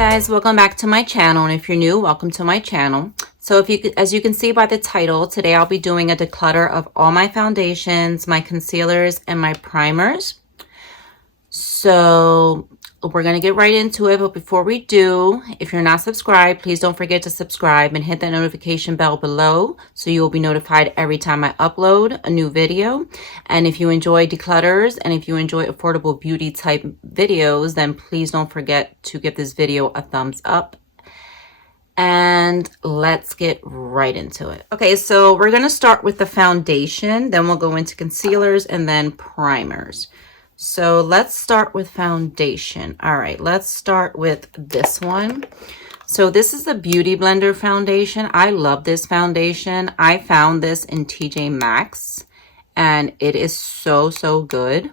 guys, welcome back to my channel, and if you're new, welcome to my channel. So as you can see by the title, today I'll be doing a declutter of all my foundations, my concealers, and my primers. So we're going to get right into it, but before we do, if you're not subscribed, please don't forget to subscribe and hit that notification bell below so you will be notified every time I upload a new video. And if you enjoy declutters and if you enjoy affordable beauty type videos, then please don't forget to give this video a thumbs up. And let's get right into it. Okay, so we're going to start with the foundation, then we'll go into concealers and then primers. So let's start with foundation. All right, let's start with this one. So this is the Beauty Blender foundation. I love this foundation. I found this in TJ Maxx and it is so good.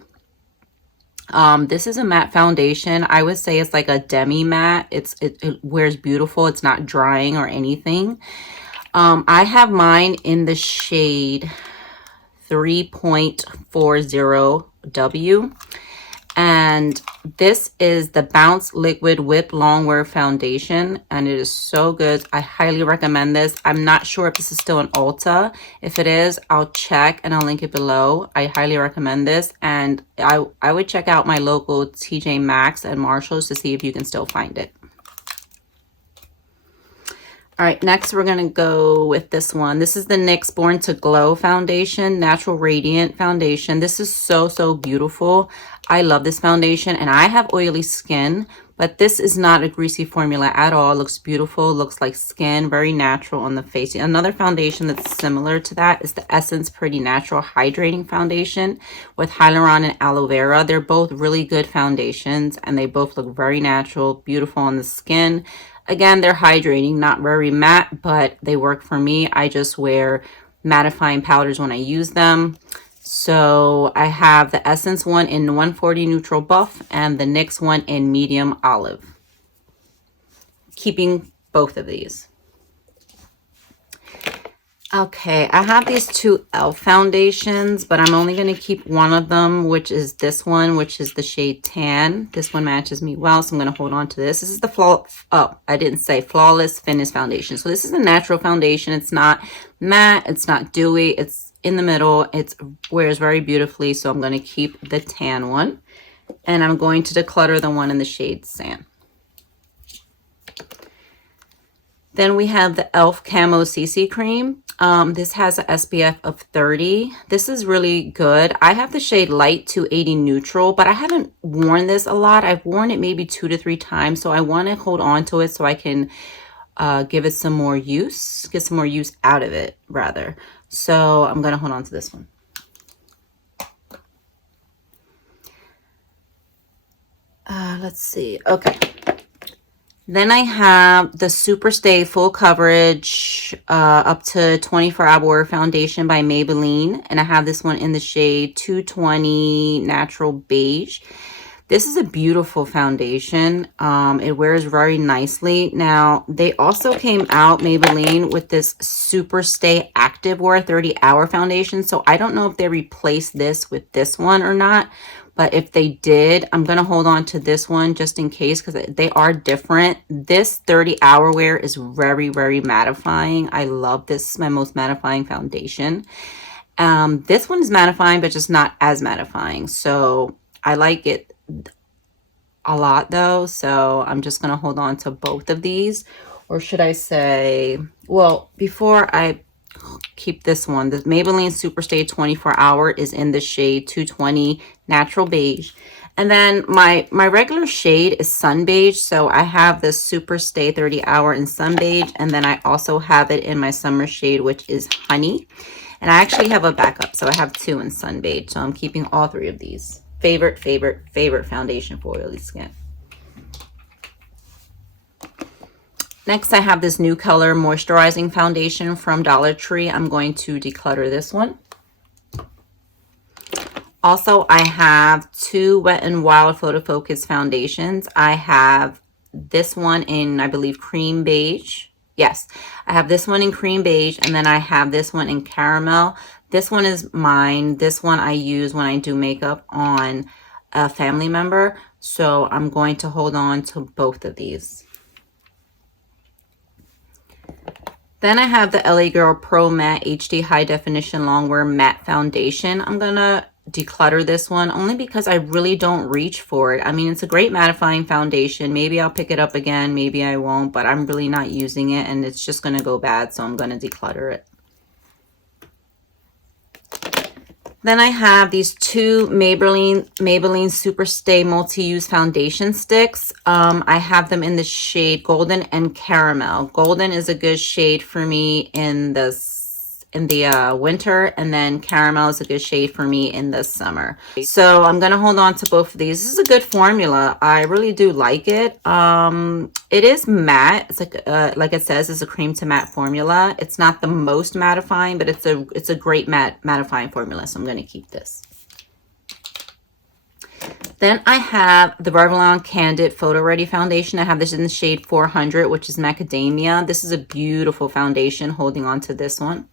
This is a matte foundation. I would say it's like a demi matte. It wears beautiful. It's not drying or anything. I have mine in the shade 3.40W, and this is the Bounce Liquid Whip Longwear Foundation, and it is so good. I highly recommend this. I'm not sure if this is still in Ulta. If it is, I'll check and I'll link it below. I highly recommend this, and I would check out my local TJ Maxx and Marshalls to see if you can still find it. All right, next we're going to go with this one. This is the NYX Born to Glow Foundation, Natural Radiant Foundation. This is so beautiful. I love this foundation, and I have oily skin, but this is not a greasy formula at all. It looks beautiful, looks like skin, very natural on the face. Another foundation that's similar to that is the Essence Pretty Natural Hydrating Foundation with Hyaluron and Aloe Vera. They're both really good foundations, and they both look very natural, beautiful on the skin. Again, they're hydrating, not very matte, but they work for me. I just wear mattifying powders when I use them. So I have the Essence one in 140 Neutral Buff and the NYX one in Medium Olive. Keeping both of these. Okay, I have these two e.l.f. foundations, but I'm only going to keep one of them, which is this one, which is the shade Tan. This one matches me well, so I'm going to hold on to this. This is the Flawless Finish Foundation. So this is a natural foundation. It's not matte, it's not dewy, it's in the middle. It wears very beautifully, so I'm going to keep the tan one. And I'm going to declutter the one in the shade Sand. Then we have the e.l.f. Camo CC Cream. This has an SPF of 30. This is really good. I have the shade Light 280 Neutral, but I haven't worn this a lot. I've worn it maybe 2 to 3 times, so I want to hold on to it so I can give it some more use, get some more use out of it, rather. So I'm going to hold on to this one. Let's see. Okay. Then I have the Super Stay Full Coverage up to 24-hour foundation by Maybelline. And I have this one in the shade 220 Natural Beige. This is a beautiful foundation. It wears very nicely. Now, they also came out, Maybelline, with this Super Stay Activewear 30-hour foundation. So I don't know if they replaced this with this one or not. But if they did, I'm going to hold on to this one just in case because they are different. This 30-hour wear is very mattifying. I love this. This is my most mattifying foundation. This one is mattifying, but just not as mattifying. So I like it a lot though. So I'm just going to hold on to both of these. Or should I say, well, before I keep this one, the Maybelline Super Stay 24-hour is in the shade 220 Natural Beige. And then my regular shade is Sun Beige. So I have the Super Stay 30-hour in Sun Beige. And then I also have it in my summer shade, which is Honey. And I actually have a backup. So I have 2 in Sun Beige. So I'm keeping all 3 of these. Favorite foundation for oily skin. Next, I have this New Color Moisturizing Foundation from Dollar Tree. I'm going to declutter this one. Also, I have 2 Wet n Wild Photo Focus foundations. I have this one in, I believe, cream beige. Yes, I have this one in cream beige, and then I have this one in caramel. This one is mine. This one I use when I do makeup on a family member. So I'm going to hold on to both of these. Then I have the LA Girl Pro Matte HD High Definition Longwear Matte Foundation. I'm gonna declutter this one only because I really don't reach for it. I mean, it's a great mattifying foundation. Maybe I'll pick it up again, maybe I won't, but I'm really not using it and it's just gonna go bad, so I'm gonna declutter it. Then I have these two Maybelline Super Stay Multi-Use Foundation Sticks. I have them in the shade Golden and Caramel. Golden is a good shade for me in the winter, and then Caramel is a good shade for me in the summer. So I'm going to hold on to both of these. This is a good formula. I really do like it. It is matte. It's like it says, it's a cream to matte formula. It's not the most mattifying, but it's a great mattifying formula. So I'm going to keep this. Then I have the Revlon Candid Photo Ready Foundation. I have this in the shade 400, which is Macadamia. This is a beautiful foundation, holding on to this one.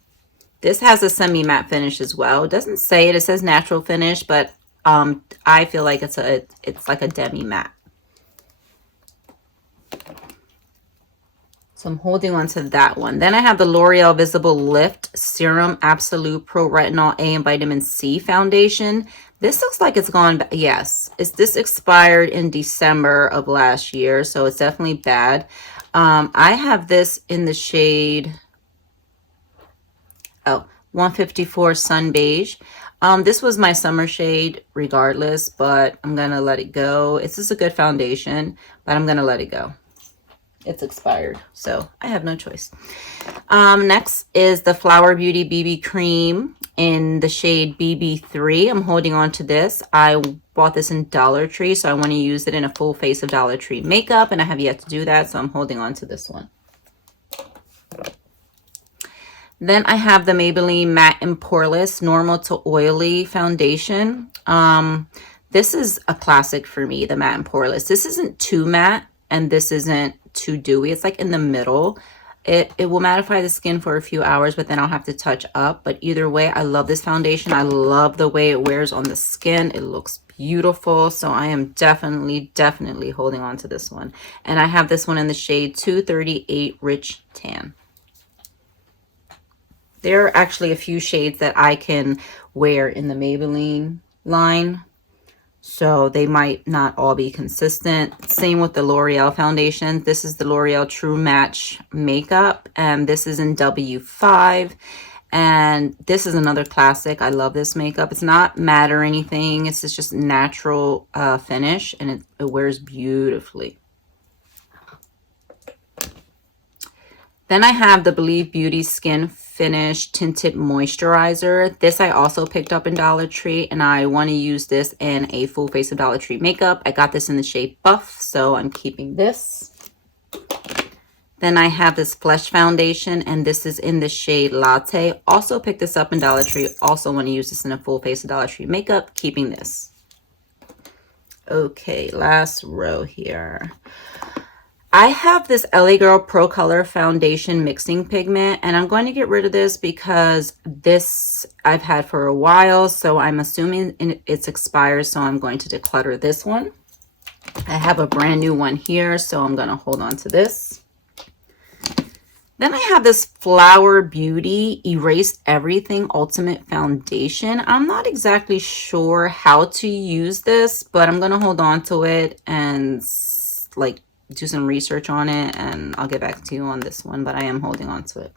This has a semi-matte finish as well. It doesn't say it. It says natural finish, but I feel like it's like a demi-matte. So I'm holding on to that one. Then I have the L'Oreal Visible Lift Serum Absolute Pro Retinol A and Vitamin C Foundation. This looks like it's gone, yes. This expired in December of last year, so it's definitely bad. I have this in the shade 154 Sun Beige. This was my summer shade regardless, but I'm gonna let it go. It's just a good foundation, but I'm gonna let it go. It's expired, so I have no choice. Next is the Flower Beauty BB Cream in the shade BB3. I'm holding on to this. I bought this in Dollar Tree, so I want to use it in a full face of Dollar Tree makeup, and I have yet to do that, so I'm holding on to this one. Then I have the Maybelline Matte and Poreless Normal to Oily Foundation. This is a classic for me, the Matte and Poreless. This isn't too matte, and this isn't too dewy. It's like in the middle. It will mattify the skin for a few hours, but then I'll have to touch up. But either way, I love this foundation. I love the way it wears on the skin. It looks beautiful. So I am definitely holding on to this one. And I have this one in the shade 238 Rich Tan. There are actually a few shades that I can wear in the Maybelline line, so they might not all be consistent. Same with the L'Oreal foundation. This is the L'Oreal True Match Makeup, and this is in W5. And this is another classic. I love this makeup. It's not matte or anything. It's just natural finish, and it wears beautifully. Then I have the Believe Beauty Skin Finish Tinted Moisturizer. This I also picked up in Dollar Tree, and I want to use this in a full face of Dollar Tree makeup. I got this in the shade Buff, so I'm keeping this. Then I have this Flesh Foundation, and this is in the shade Latte. Also picked this up in Dollar Tree. Also want to use this in a full face of Dollar Tree makeup. Keeping this. Okay, last row here. I have this LA Girl Pro Color Foundation Mixing Pigment, and I'm going to get rid of this because this I've had for a while, so I'm assuming it's expired, so I'm going to declutter this one. I have a brand new one here, so I'm going to hold on to this. Then I have this Flower Beauty Erase Everything Ultimate Foundation. I'm not exactly sure how to use this, but I'm going to hold on to it and like do some research on it, and I'll get back to you on this one, but I am holding on to it.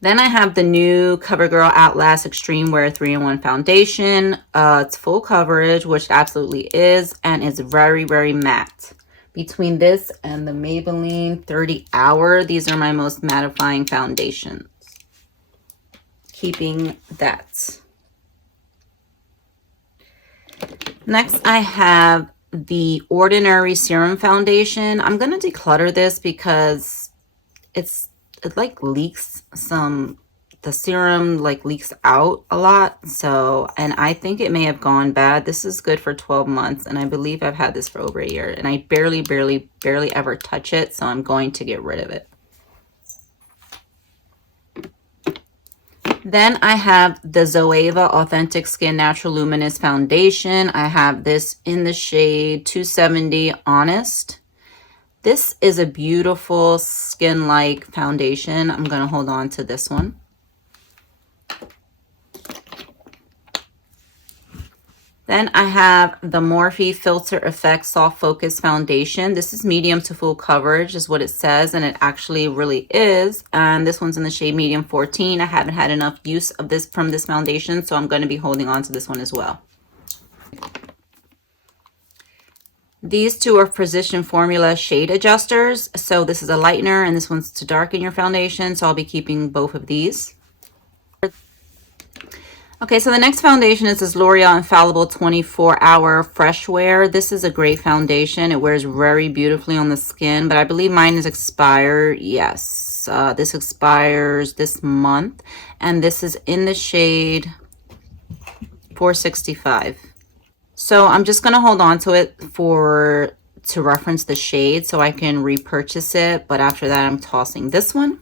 Then I have the new CoverGirl Outlast Extreme Wear 3-in-1 Foundation. It's full coverage, which it absolutely is, and it's very matte. Between this and the Maybelline 30 Hour, these are my most mattifying foundations. Keeping that. Next, I have the Ordinary Serum Foundation. I'm going to declutter this because it like leaks the serum like leaks out a lot. So, and I think it may have gone bad. This is good for 12 months, and I believe I've had this for over a year, and I barely ever touch it. So I'm going to get rid of it. Then I have the Zoeva Authentic Skin Natural Luminous Foundation. I have this in the shade 270 Honest. This is a beautiful skin-like foundation. I'm going to hold on to this one. Then I have the Morphe Filter Effect Soft Focus Foundation. This is medium to full coverage is what it says, and it actually really is. And this one's in the shade medium 14. I haven't had enough use of this from this foundation, so I'm going to be holding on to this one as well. These two are Precision Formula shade adjusters. So this is a lightener and this one's to darken your foundation. So I'll be keeping both of these. Okay, so the next foundation is this L'Oreal Infallible 24-Hour Fresh Wear. This is a great foundation. It wears very beautifully on the skin, but I believe mine is expired. Yes, this expires this month. And this is in the shade 465. So I'm just going to hold on to it to reference the shade so I can repurchase it. But after that, I'm tossing this one.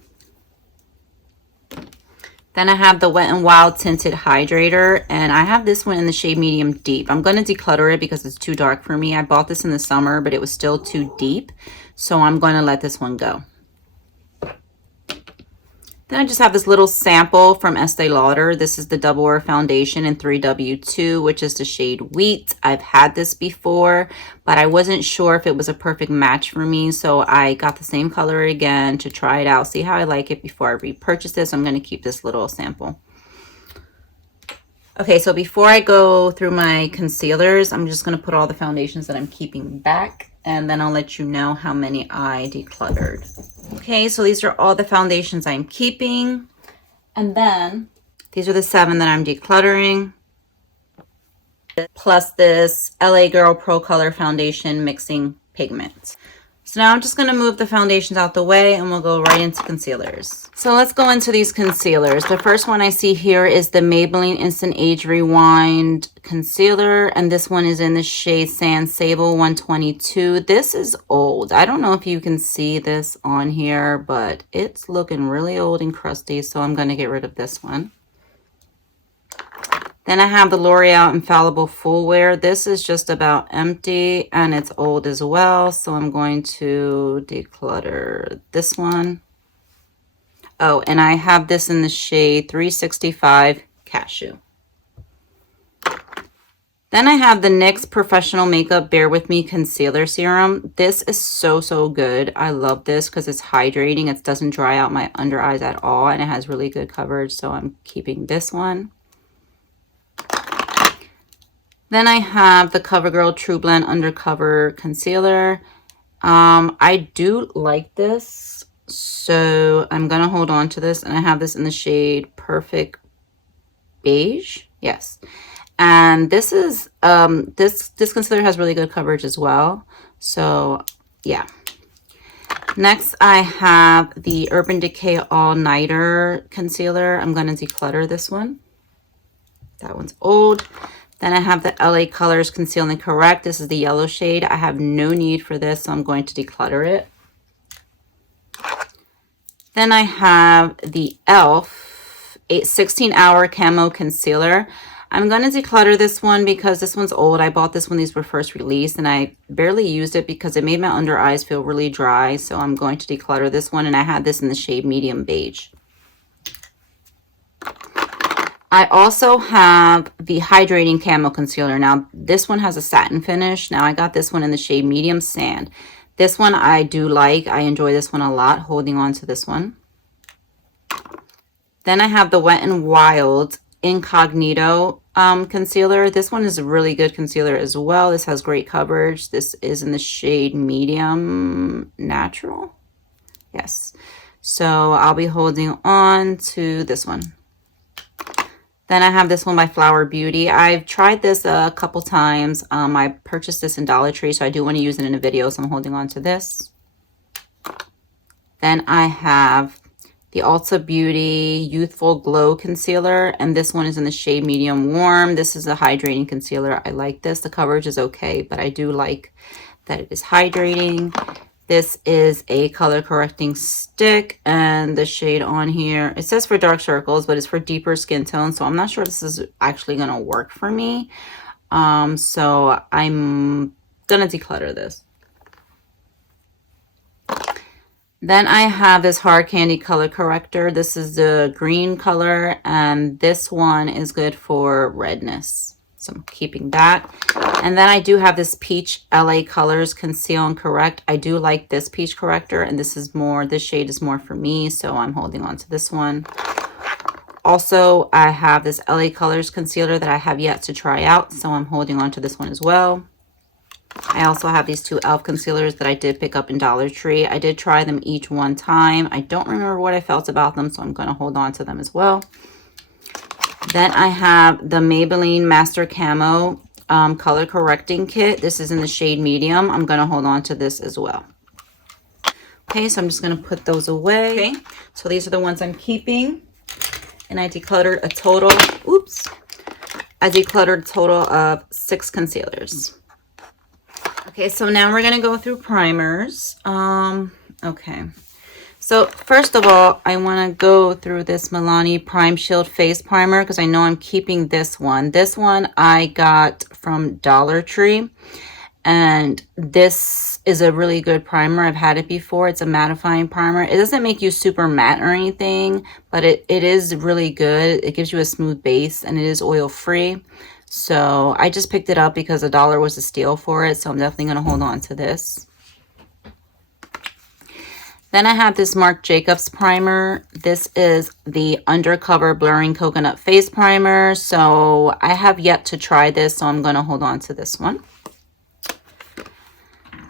Then I have the Wet n Wild Tinted Hydrator, and I have this one in the shade Medium Deep. I'm going to declutter it because it's too dark for me. I bought this in the summer, but it was still too deep. So I'm going to let this one go. Then I just have this little sample from Estee Lauder. This is the Double Wear Foundation in 3W2, which is the shade Wheat. I've had this before, but I wasn't sure if it was a perfect match for me. So I got the same color again to try it out, see how I like it before I repurchase this. I'm going to keep this little sample. Okay, so before I go through my concealers, I'm just going to put all the foundations that I'm keeping back, and then I'll let you know how many I decluttered. Okay, so these are all the foundations I'm keeping. And then these are the 7 that I'm decluttering. Plus this LA Girl Pro Color Foundation Mixing Pigment. So now I'm just going to move the foundations out the way and we'll go right into concealers. So let's go into these concealers. The first one I see here is the Maybelline Instant Age Rewind Concealer. And this one is in the shade Sand Sable 122. This is old. I don't know if you can see this on here, but it's looking really old and crusty. So I'm going to get rid of this one. Then I have the L'Oreal Infallible Full Wear. This is just about empty and it's old as well. So I'm going to declutter this one. Oh, and I have this in the shade 365 Cashew. Then I have the NYX Professional Makeup Bare With Me Concealer Serum. This is so good. I love this because it's hydrating. It doesn't dry out my under eyes at all and it has really good coverage. So I'm keeping this one. Then I have the CoverGirl True Blend Undercover Concealer. I do like this, so I'm going to hold on to this. And I have this in the shade Perfect Beige. Yes. And this is, this concealer has really good coverage as well. So, yeah. Next, I have the Urban Decay All Nighter Concealer. I'm going to declutter this one. That one's old. Then I have the LA Colors Conceal and Correct. This is the yellow shade. I have no need for this, so I'm going to declutter it. Then I have the e.l.f. 16-Hour Camo Concealer. I'm going to declutter this one because this one's old. I bought this when these were first released, and I barely used it because it made my under eyes feel really dry. So I'm going to declutter this one, and I had this in the shade Medium Beige. I also have the Hydrating Camo Concealer. Now, this one has a satin finish. Now, I got this one in the shade Medium Sand. This one I do like. I enjoy this one a lot, holding on to this one. Then I have the Wet n Wild Incognito Concealer. This one is a really good concealer as well. This has great coverage. This is in the shade Medium Natural. Yes. So, I'll be holding on to this one. Then I have this one by Flower Beauty. I've tried this a couple times. I purchased this in Dollar Tree, so I do want to use it in a video, so I'm holding on to this. Then I have the Ulta Beauty Youthful Glow Concealer, and this one is in the shade Medium Warm. This is a hydrating concealer. I like this. The coverage is okay, but I do like that it is hydrating. This is a color correcting stick, and the shade on here, it says for dark circles, but it's for deeper skin tone. So I'm not sure this is actually going to work for me. So I'm going to declutter this. Then I have this Hard Candy color corrector. This is the green color, and this one is good for redness. So I'm keeping that. And then I do have this Peach LA Colors Conceal and Correct. I do like this peach corrector, and this shade is more for me, so I'm holding on to this one. Also, I have this LA Colors concealer that I have yet to try out, so I'm holding on to this one as well. I also have these two e.l.f. concealers that I did pick up in Dollar Tree. I did try them each one time. I don't remember what I felt about them, so I'm going to hold on to them as well. Then I have the Maybelline Master Camo color correcting kit. This is in the shade medium. I'm going to hold on to this as well. Okay, so I'm just going to put those away. Okay, so these are the ones I'm keeping. And I decluttered a total, of 6 concealers. Okay, so now we're going to go through primers. Okay. So first of all, I want to go through this Milani Prime Shield Face Primer because I know I'm keeping this one. This one I got from Dollar Tree. And this is a really good primer. I've had it before. It's a mattifying primer. It doesn't make you super matte or anything, but it is really good. It gives you a smooth base, and it is oil free. So I just picked it up because $1 was a steal for it. So I'm definitely going to hold on to this. Then I have this Marc Jacobs primer. This is the Undercover Blurring Coconut Face Primer. So I have yet to try this, so I'm going to hold on to this one.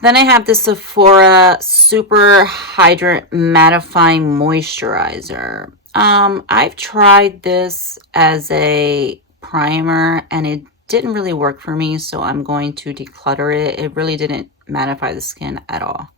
Then I have this Sephora Super Hydrant Mattifying Moisturizer. I've tried this as a primer and it didn't really work for me, so I'm going to declutter it. It really didn't mattify the skin at all.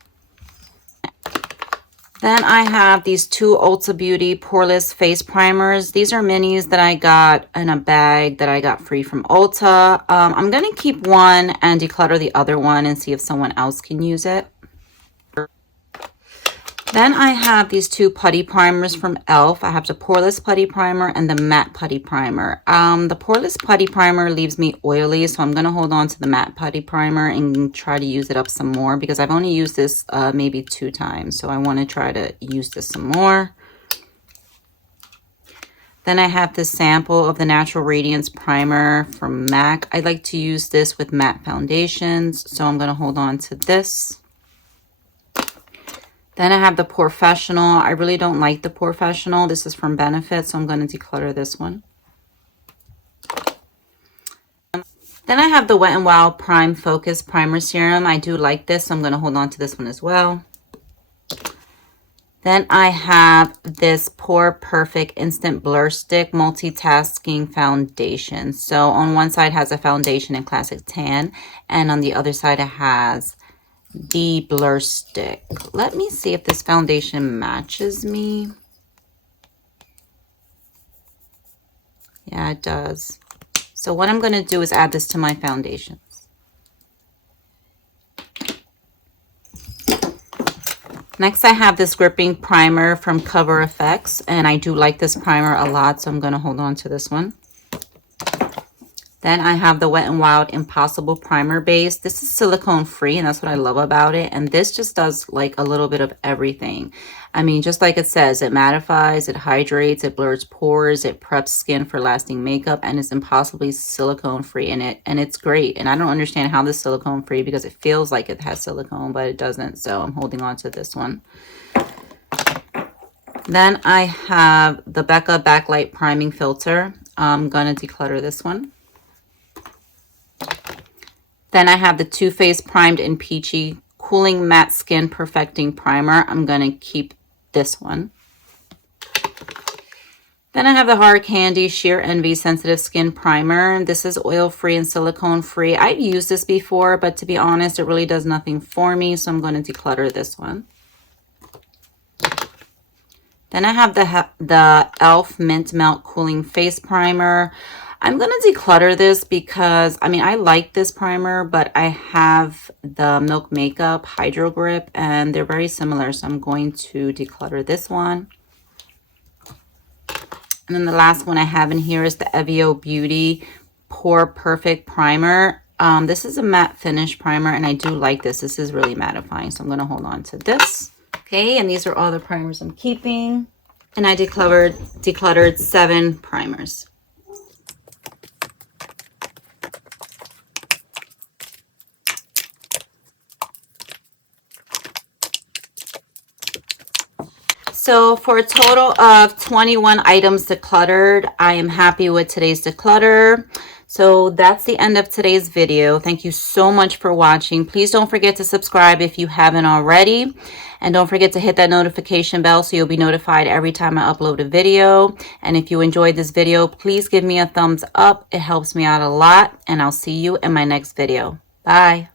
Then I have these two Ulta Beauty Poreless Face Primers. These are minis that I got in a bag that I got free from Ulta. I'm going to keep one and declutter the other one and see if someone else can use it. Then I have these two putty primers from e.l.f. I have the Poreless Putty Primer and the Matte Putty Primer. The Poreless Putty Primer leaves me oily, so I'm going to hold on to the Matte Putty Primer and try to use it up some more because I've only used this maybe 2 times, so I want to try to use this some more. Then I have this sample of the Natural Radiance Primer from MAC. I like to use this with matte foundations, so I'm going to hold on to this. Then I have the Professional. I really don't like the Professional. This is from Benefit, so I'm going to declutter this one. Then I have the Wet n Wild Prime Focus Primer Serum. I do like this, so I'm going to hold on to this one as well. Then I have this Pore Perfect Instant Blur Stick Multitasking Foundation. So on one side has a foundation in Classic Tan, and on the other side it has the blur stick. Let me see if this foundation matches me. Yeah, it does. So what I'm going to do is add this to my foundations. Next, I have this gripping primer from Cover FX, and I do like this primer a lot, so I'm going to hold on to this one. Then I have the Wet n Wild Impossible Primer Base. This is silicone free, and that's what I love about it. And this just does like a little bit of everything. I mean, just like it says, it mattifies, it hydrates, it blurs pores, it preps skin for lasting makeup, and it's impossibly silicone free in it. And it's great. And I don't understand how this is silicone free because it feels like it has silicone, but it doesn't. So I'm holding on to this one. Then I have the Becca Backlight Priming Filter. I'm going to declutter this one. Then I have the Too Faced Primed and Peachy Cooling Matte Skin Perfecting Primer. I'm going to keep this one. Then I have the Hard Candy Sheer Envy Sensitive Skin Primer. This is oil-free and silicone-free. I've used this before, but to be honest, it really does nothing for me, so I'm going to declutter this one. Then I have the e.l.f. Mint Melt Cooling Face Primer. I'm going to declutter this because, I mean, I like this primer, but I have the Milk Makeup Hydro Grip, and they're very similar, so I'm going to declutter this one. And then the last one I have in here is the Evio Beauty Pore Perfect Primer. This is a matte finish primer, and I do like this. This is really mattifying, so I'm going to hold on to this. Okay, and these are all the primers I'm keeping. And I decluttered 7 primers. So for a total of 21 items decluttered, I am happy with today's declutter. So that's the end of today's video. Thank you so much for watching. Please don't forget to subscribe if you haven't already. And don't forget to hit that notification bell so you'll be notified every time I upload a video. And if you enjoyed this video, please give me a thumbs up. It helps me out a lot. And I'll see you in my next video. Bye.